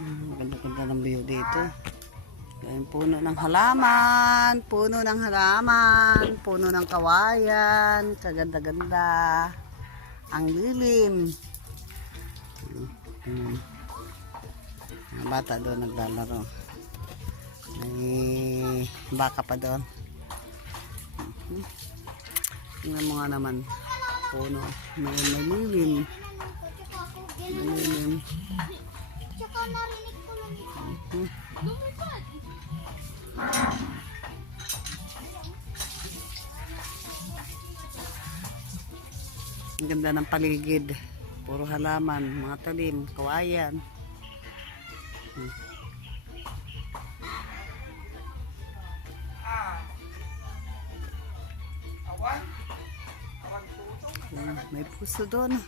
Ganda-ganda ng view dito. Yan, puno ng halaman, puno ng halaman, puno ng kawayan, kaganda-ganda. Ang lilim. Mga bata doon naglalaro. May baka pa doon. Tingnan mo nga naman. Puno. May lilim. May lilim. Tsaka narinig ko lang ito. Lumipad. Ang ganda ng paligid. Puro halaman, mga talim, kawayan. May puso doon.